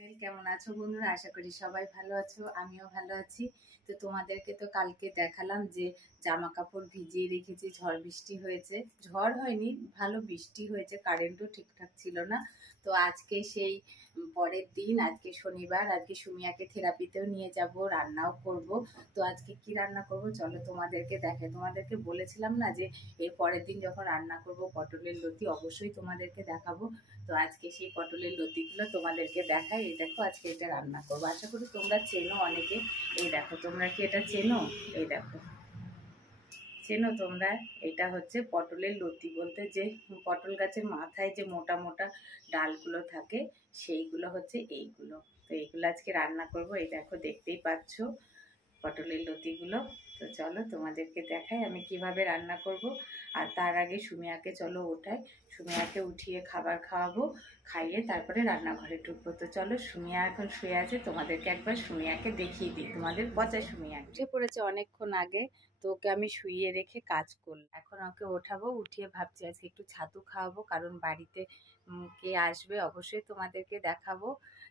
কেমন আছো বন্ধুরা? আশা করি সবাই ভালো আছো, আমিও ভালো আছি। তো তোমাদেরকে তো কালকে দেখালাম যে জামা কাপড় ভিজিয়ে রেখেছি, ঝড় বৃষ্টি হয়েছে। ঝড় হয়নি, ভালো বৃষ্টি হয়েছে, কারেন্টও ঠিকঠাক ছিল না। তো আজকে সেই পরের দিন, আজকে শনিবার, আজকে সুমিয়াকে থেরাপিতেও নিয়ে যাব, রান্নাও করব। তো আজকে কি রান্না করব চলো তোমাদেরকে দেখাই। তোমাদেরকে বলেছিলাম না যে এর পরের দিন যখন রান্না করব পটলের লতি অবশ্যই তোমাদেরকে দেখাবো। তো আজকে সেই পটলের লতিগুলো তোমাদেরকে দেখাই। এই দেখো আজকে এটা রান্না করবো, আশা করি তোমরা চেনো অনেকে। এই দেখো, তোমরা কি এটা চেনো? এই দেখো, চেনো তোমরা? এটা হচ্ছে পটলের লতি বলতে যে পটল গাছের মাথায় যে মোটা মোটা ডালগুলো থাকে সেইগুলো হচ্ছে এইগুলো। তো এইগুলো আজকে রান্না করব। এই দেখো, দেখতেই পাচ্ছ পটলের লতিগুলো। তো চলো তোমাদেরকে দেখাই আমি কিভাবে রান্না করব। আর তার আগে সুমিয়াকে চলো ওঠাই, সুমিয়াকে উঠিয়ে খাবার খাওয়াবো, খাইয়ে তারপরে রান্নাঘরে ঢুকবো। তো চলো, সুমিয়া এখন শুয়ে আছে, তোমাদেরকে একবার সুমিয়াকে দেখিয়ে দিই, তোমাদের পচা সুমিয়া উঠে পড়েছে অনেকক্ষণ আগে। তো ওকে আমি শুইয়ে রেখে কাজ করলাম, এখন ওকে ওঠাবো, উঠিয়ে ভাবছি আজকে একটু ছাতু খাওয়াবো, কারণ বাড়িতে কে আসবে অবশ্যই তোমাদেরকে দেখাবো।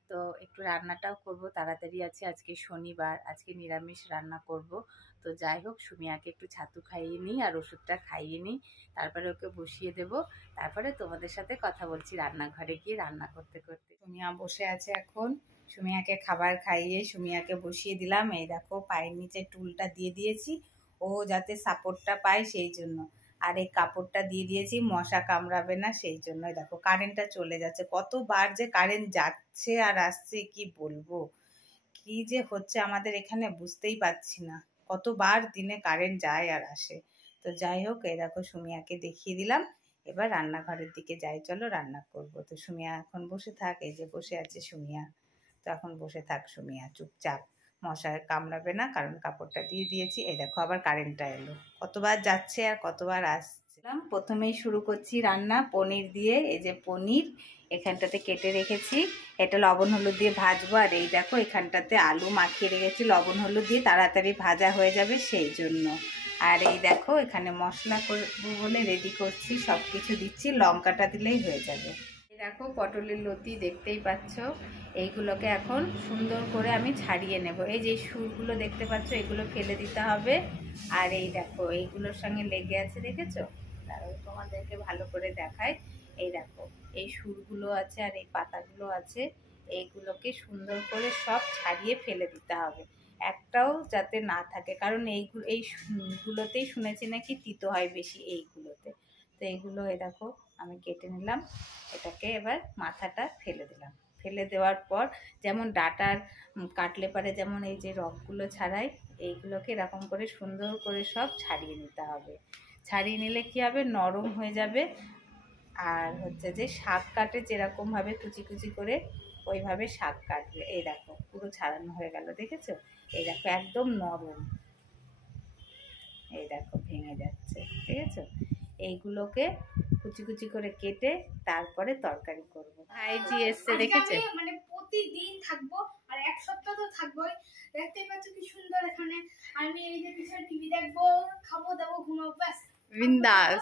তো একটু রান্নাটাও করব, তাড়াতাড়ি আছে, আজকে শনিবার, আজকে নিরামিষ রান্না করব। তো যাই হোক, সুমিয়াকে একটু ছাতু খাইয়ে নিই আর ওষুধটা খাইয়ে নিই, তারপরে ওকে বসিয়ে দেব। তারপরে তোমাদের সাথে কথা বলছি রান্নাঘরে গিয়ে রান্না করতে করতে। সুমিয়া বসে আছে এখন, সুমিয়াকে খাবার খাইয়ে সুমিয়াকে বসিয়ে দিলাম। এই দেখো, পায়ের নিচে টুলটা দিয়ে দিয়েছি, ও যাতে সাপোর্টটা পায় সেই জন্য। আর এই কাপড়টা দিয়ে দিয়েছি মশা কামড়াবে না সেই জন্য। দেখো কারেন্টটা চলে যাচ্ছে, কতবার যে কারেন্ট যাচ্ছে আর আসছে কি বলবো, কি যে হচ্ছে আমাদের এখানে বুঝতেই পারছি না, কতবার দিনে কারেন্ট যায় আর আসে। তো যাই হোক, এই দেখো সুমিয়াকে দেখিয়ে দিলাম। এবার রান্নাঘরের দিকে যাই, চলো রান্না করব। তো সুমিয়া এখন বসে থাক, এই যে বসে আছে সুমিয়া। তো এখন বসে থাক সুমিয়া চুপচাপ, মশায় কামড়াবে না, কারণ কাপড়টা দিয়ে দিয়েছি। এই দেখো আবার কারেন্টটা এলো, কতবার যাচ্ছে আর কতবার আসছে। প্রথমেই শুরু করছি রান্না পনির দিয়ে। এই যে পনির এখানটাতে কেটে রেখেছি, এটা লবণ হলুদ দিয়ে ভাজবো। আর এই দেখো এখানটাতে আলু মাখিয়ে রেখেছি লবণ হলুদ দিয়ে, তাড়াতাড়ি ভাজা হয়ে যাবে সেই জন্য। আর এই দেখো এখানে মশলা করবো বলে রেডি করছি, সব কিছু দিচ্ছি, লঙ্কাটা দিলেই হয়ে যাবে। দেখো পটলের লতি দেখতেই পাচ্ছ, এইগুলোকে এখন সুন্দর করে আমি ছাড়িয়ে নেব। এই যে সুরগুলো দেখতে পাচ্ছ, এগুলো ফেলে দিতে হবে। আর এই দেখো এইগুলোর সঙ্গে লেগে আছে, দেখেছো? তারপর তোমাদেরকে ভালো করে দেখাই। এই দেখো এই সুরগুলো আছে আর এই পাতাগুলো আছে, এইগুলোকে সুন্দর করে সব ছাড়িয়ে ফেলে দিতে হবে, একটাও যাতে না থাকে, কারণ এইগুলোতেই শুনেছি নাকি তিতো হয় বেশি এইগুলোতে। তো এইগুলো এই দেখো আমি কেটে নিলাম, এটাকে এবার মাথাটা ফেলে দিলাম। ফেলে দেওয়ার পর যেমন ডাটার কাটলে পারে যেমন এই যে রগগুলো ছাড়াই, এইগুলোকে এরকম করে সুন্দর করে সব ছাড়িয়ে নিতে হবে। ছাড়িয়ে নিলে কি হবে, নরম হয়ে যাবে। আর হচ্ছে যে শাক কাটে যেরকমভাবে কুচি কুচি করে, ওইভাবে শাক কাটবে। এই দেখো পুরো ছাড়ানো হয়ে গেল, দেখেছো? এই দেখো একদম নরম, এই দেখো ভেঙে যাচ্ছে, ঠিক আছে? এইগুলোকে কুচি কুচি করে কেটে তারপরে তরকারি করব। ভাইজি এসছে, দেখেছে? মানে প্রতিদিন থাকবো আর এক সপ্তাহ তো থাকবোই। দেখতেই পাচ্ছ কি সুন্দর এখানে, আমি এই যে পিছনে টিভি দেখবো, খাবো দাবো ঘুমাবো, ব্যাস বিন্দাস।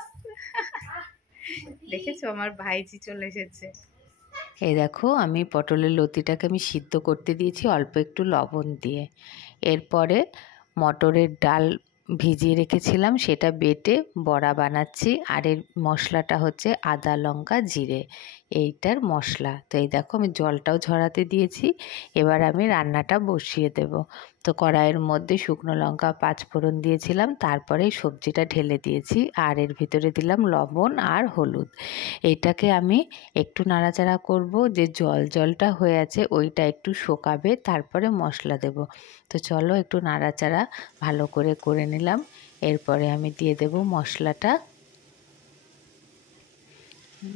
দেখেছো আমার ভাইজি চলে এসেছে। এই দেখো আমি পটলের লতিটাকে আমি সিদ্ধ করতে দিয়েছি অল্প একটু লবণ দিয়ে। এরপরে মটরের ডাল ভিজিয়ে রেখেছিলাম, সেটা বেটে বড়া বানাচ্ছি। আর এর মশলাটা হচ্ছে আদা লঙ্কা জিরে, এইটার মশলা। তো এই দেখো আমি জলটাও ঝরাতে দিয়েছি, এবার আমি রান্নাটা বসিয়ে দেব। তো কড়াইয়ের মধ্যে শুকনো লঙ্কা পাঁচফোড়ন দিয়েছিলাম, তারপরে সবজিটা ঢেলে দিয়েছি, আর এর ভিতরে দিলাম লবণ আর হলুদ। এইটাকে আমি একটু নাড়াচাড়া করব, যে জলটা হয়ে আছে ওইটা একটু শুকাবে, তারপরে মশলা দেব। তো চলো একটু নাড়াচাড়া ভালো করে করে নিলাম। এরপরে আমি দিয়ে দেব মশলাটা,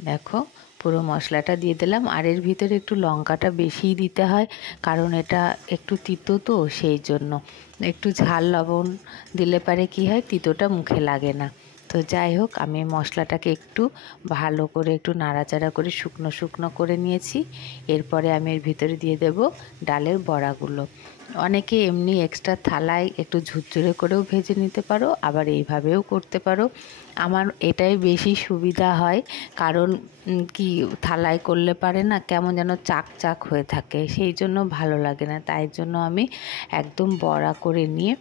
দেখো পুরো মশলাটা দিয়ে দিলাম। আর এর ভিতরে একটু লঙ্কাটা বেশিই দিতে হয়, কারণ এটা একটু তিতো, তো সেই জন্য একটু ঝাল লবণ দিলে পারে কি হয়, তিতোটা মুখে লাগে না। তো তো যাই হোক, আমি মশলাটাকে একটু ভালো করে একটু নাড়াচাড়া করে শুকনো শুকনো করে নিয়েছি। এরপরে আমি এর ভিতরে দিয়ে দেব ডালের বড়াগুলো। অনেকে এমনি এক্সট্রা থালায় একটু ঝুরঝুরে করেও ভেজে নিতে পারো, আবার এইভাবেও করতে পারো। আমার এটাই বেশি সুবিধা হয়, কারণ কি থালায় করলে পারে না কেমন যেন চাক চাক হয়ে থাকে, সেই জন্য ভালো লাগে না। তাই জন্য আমি একদম বড়া করে নিয়ে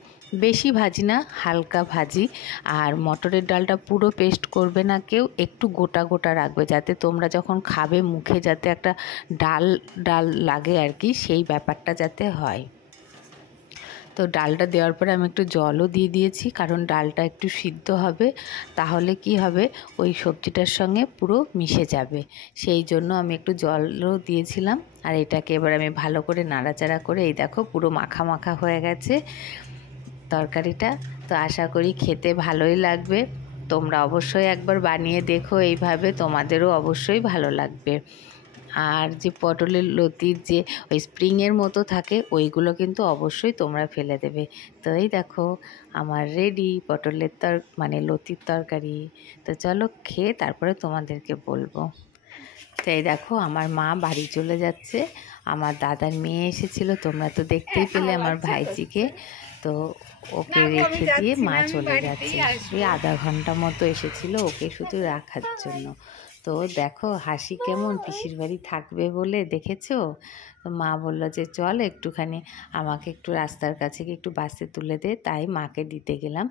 বেশি ভাজি না, হালকা ভাজি। আর মটরের ডালটা পুরো পেস্ট করবে না কেউ, একটু গোটা গোটা রাখবে, যাতে তোমরা যখন খাবে মুখে যাতে একটা ডাল ডাল লাগে আর কি, সেই ব্যাপারটা যাতে হয়। তো ডালটা দেওয়ার পরে আমি একটু জলও দিয়ে দিয়েছি, কারণ ডালটা একটু সিদ্ধ হবে, তাহলে কি হবে ওই সবজিটার সঙ্গে পুরো মিশে যাবে, সেই জন্য আমি একটু জলও দিয়েছিলাম। আর এটাকে এবার আমি ভালো করে নাড়াচাড়া করে, এই দেখো পুরো মাখা মাখা হয়ে গেছে তরকারিটা। তো আশা করি খেতে ভালোই লাগবে। তোমরা অবশ্যই একবার বানিয়ে দেখো এইভাবে, তোমাদেরও অবশ্যই ভালো লাগবে। আর যে পটলের লতির যে ওই স্প্রিংয়ের মতো থাকে, ওইগুলো কিন্তু অবশ্যই তোমরা ফেলে দেবে। তো এই দেখো আমার রেডি পটলের মানে লতির তরকারি। তো চলো খেয়ে তারপরে তোমাদেরকে বলবো। তো এই দেখো আমার মা বাড়ি চলে যাচ্ছে, আমার দাদার মেয়ে এসেছিল, তোমরা তো দেখতেই পেলে আমার ভাইজিকে। তো ওকে রেখে দিয়ে মা চলে যাচ্ছে, ওই আধা ঘন্টা মতো এসেছিল ওকে শুধু রাখার জন্য। তো দেখো হাসি কেমন পিসির বাড়ি থাকবে বলে, দেখেছো? তো মা বললো যে চল একটুখানি আমাকে একটু রাস্তার কাছে গিয়ে একটু বাসে তুলে দে, তাই মাকে দিতে গেলাম।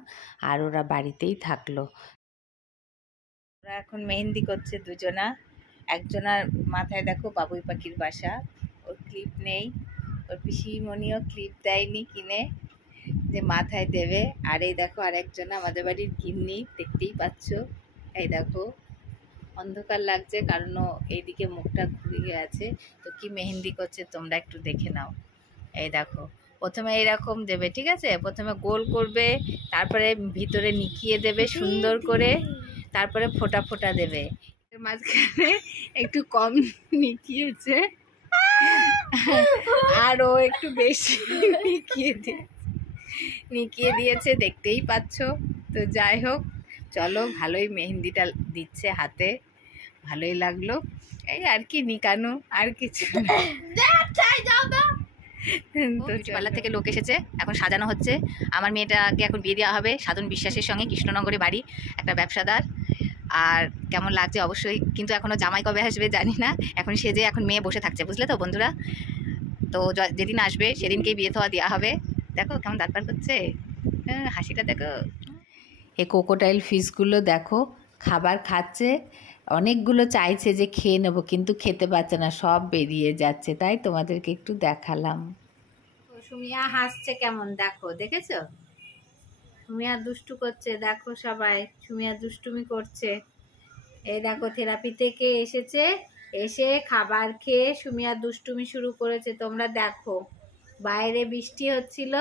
আর ওরা বাড়িতেই থাকলো। ওরা এখন মেহেন্দি করছে দুজনা। একজনার মাথায় দেখো বাবুই পাখির বাসা, ওর ক্লিপ নেই, ওর পিসিমণিও ক্লিপ দেয়নি কিনে যে মাথায় দেবে। আর এই দেখো আরেকজনা আমাদের বাড়ির গিন্নি, দেখতেই পাচ্ছ। এই দেখো অন্ধকার লাগছে কারণ এইদিকে মুখটা ঘুরিয়ে আছে। তো কি মেহেন্দি করছে তোমরা একটু দেখে নাও। এই দেখো প্রথমে এইরকম দেবে, ঠিক আছে, প্রথমে গোল করবে, তারপরে ভিতরে নিকিয়ে দেবে সুন্দর করে, তারপরে ফোঁটা ফোঁটা দেবে। মাঝখানে একটু কম নিকিয়েছে আর ও একটু বেশি নিকিয়ে দিয়েছে, দেখতেই পাচ্ছ। তো যাই হোক চলো, ভালোই মেহেন্দিটা দিচ্ছে হাতে, ভালোই লাগলো। এই আর কি নিকানো, আর কিছু তো পার্লার থেকে লোক এসেছে, এখন সাজানো হচ্ছে। আমার মেয়েটাকে এখন বিয়ে দেওয়া হবে সাধন বিশ্বাসের সঙ্গে, কৃষ্ণনগরে বাড়ি, একটা ব্যবসাদার। আর কেমন লাগছে অবশ্যই, কিন্তু এখনো জামাই কবে আসবে জানি না। এখন সেজে এখন মেয়ে বসে থাকছে, বুঝলে তো বন্ধুরা। তো যেদিন আসবে সেদিনকেই বিয়ে থাওয়া দেওয়া হবে। দেখো কেমন দাঁত বার করছে, হাসিটা দেখো। এই ক্রোকোডাইল ফিশগুলো দেখো খাবার খাচ্ছে, অনেকগুলো চাইছে যে খেয়ে নেবো, কিন্তু খেতে পারছে না, সব বেরিয়ে যাচ্ছে, তাই তোমাদেরকে একটু দেখালাম। সুমিয়া হাসছে কেমন দেখো, দেখেছো? সুমিয়া দুষ্টু করছে, দেখো সবাই সুমিয়া দুষ্টুমি করছে। এই দেখো থেরাপি থেকে এসেছে, এসে খাবার খেয়ে সুমিয়া দুষ্টুমি শুরু করেছে। তোমরা দেখো বাইরে বৃষ্টি হচ্ছিল,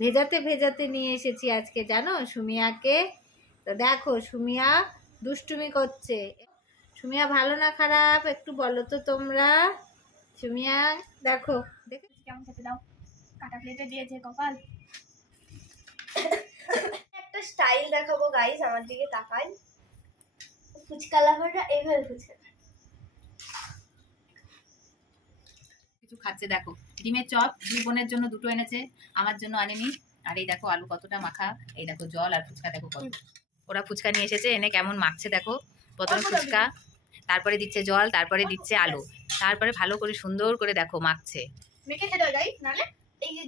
ভেজাতে ভেজাতে নিয়ে এসেছি আজকে, জানো সুমিয়াকে। তো দেখো সুমিয়া দুষ্টুমি করছে। সুমিয়া ভালো না খারাপ একটু বলো তো তোমরা। সুমিয়া দেখো কেমন খেতে দাও, কাটা প্লেটে দিয়েছে কপাল। একটা স্টাইল দেখাবো গাইস, আমার দিকে তাকাই। ফুচকা লাভাররা এইভাবে ফুচকা কিছু খাচ্ছে দেখো। ডিমের চপ দুই বোনের জন্য দুটো এনেছে, আমার জন্য আনেনি। আর এই দেখো আলু কতটা মাখা, এই দেখো জল, আর ফুচকা দেখো কত। ওরা ফুচকা নিয়ে এসেছে, এনে কেমন মাখছে দেখো। প্রথমে ফুচকা, তারপরে দিচ্ছে জল, তারপরে দিচ্ছে আলু, তারপরে ভালো করে সুন্দর করে দেখো মাখছে। মেখে খেতে হয় গাইস, নালে এই যে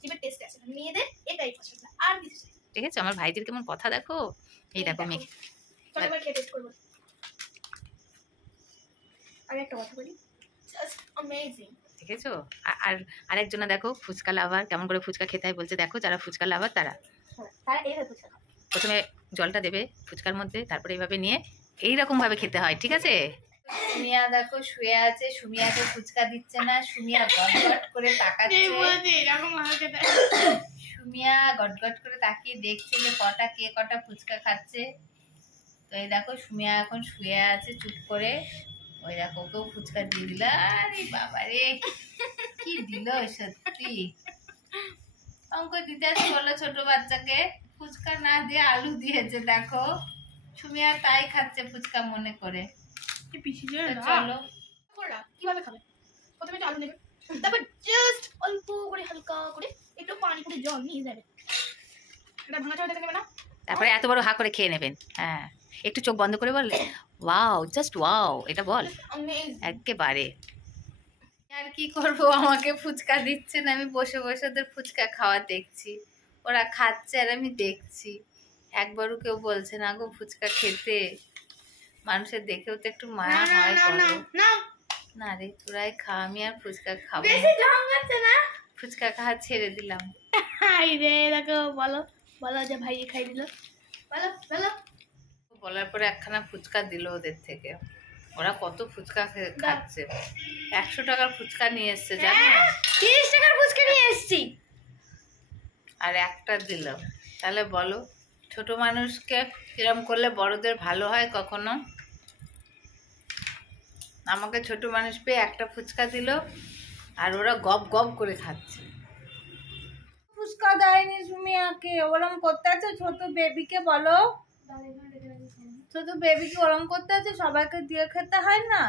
জিভের টেস্ট আছে, মেয়েদের এটাই পছন্দ, আর কিছু না। ঠিক আছে, আমার ভাইদের কেমন কথা দেখো। এই দেখো মেখে, চলো এবার খেয়ে টেস্ট করবো। আমি একটা কথা বলি, জাস্ট অ্যামেজিং, দেখেছো? আর আরেকজনা দেখো ফুচকা লাভার, কেমন করে ফুচকা খেতে হয় বলছে, দেখো যারা ফুচকা লাভার তারা। তারা এইভাবে ফুচকা খায়। প্রথমে জলটা দেবে ফুচকার মধ্যে, তারপরে এইভাবে নিয়ে এইরকম ভাবে খেতে হয়, ঠিক আছে। সুমিয়া দেখো শুয়ে আছে, সুমিয়াকে ফুচকা দিচ্ছে না, সুমিয়া গটগট করে তাকাচ্ছে। সুমিয়া গটগট করে তাকিয়ে দেখছে যে কে কটা ফুচকা খাচ্ছে। তো এই দেখো সুমিয়া এখন শুয়ে আছে চুপ করে, ওই দেখো ওকেও ফুচকা দিয়ে দিল। আরে বাবারে কি দিল সত্যি, অঙ্ক দিতে আসি বলো ছোট বাচ্চাকে, ফুচকা না দিয়ে আলু দিয়েছে দেখো। সুমিয়া তাই খাচ্ছে ফুচকা মনে করে। চলো কিভাবে খাবে? প্রথমে একটু আলু নেবে, তারপর জাস্ট অল্প করে হালকা করে একটু পানি করে জল নিয়ে যাবে, এটা ভাঙা চাওয়া দেখে নেবে না। তারপরে এত বড় হা করে খেয়ে নেবেন। হ্যাঁ, একটু চোখ বন্ধ করে বললে ওয়াও, জাস্ট ওয়াও, এটা বল একেবারে। আর কি করব, আমাকে ফুচকা দিচ্ছে না, আমি বসে বসে ওদের ফুচকা খাওয়া দেখছি, ওরা খাচ্ছে আর আমি দেখছি। একবারও কেউ বলছে না গো ফুচকা খেতে, মানুষের দেখেও তো একটু মায়া হয়। না রে, তোরাই খা, আমি আর ফুচকা খাবো না, ফুচকা খাওয়া ছেড়ে দিলাম। হাই রে, দেখো বলো বলো যে ভাই খাই দিল, বলো বলো। বলার পরে একখানা ফুচকা দিল ওদের থেকে। ওরা কত ফুচকা খাচ্ছে, 100 টাকার ফুচকা নিয়ে এসছে জানো, 30 টাকার ফুচকা নিয়ে এসেছি আর একটা দিল। তাহলে বলো, ছোট মানুষকে এরম করলে বড়দের ভালো হয় কখনো? আমাকে ছোট মানুষ পেয়ে একটা ফুচকা দিল, আর ওরা গপ গপ করে খাচ্ছে। ফুচকা দেয়নি সুমিয়াকে, ওরম করতে আছে ছোট বেবিকে, বলো ছোট বেবিকে ওরম করতে আছে, সবাইকে দিয়ে খেতে হয় না।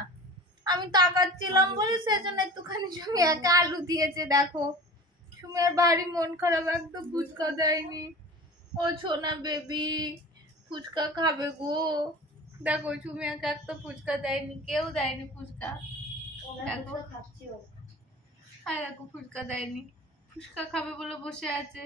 আমি তাকাচ্ছিলাম বলে সেজন্য একটুখানি সুমিয়াকে আলু দিয়েছে। দেখো সুমিয়ার বাড়ি মন খারাপ, একদম ফুচকা দেয়নি। ও সোনা বেবি ফুচকা খাবে গো। দেখো সুমিয়াকে একটা ফুচকা দেয়নি, কেউ দেয়নি ফুচকা। দেখো হ্যাঁ, দেখো ফুচকা দেয়নি, ফুচকা খাবে বলে বসে আছে।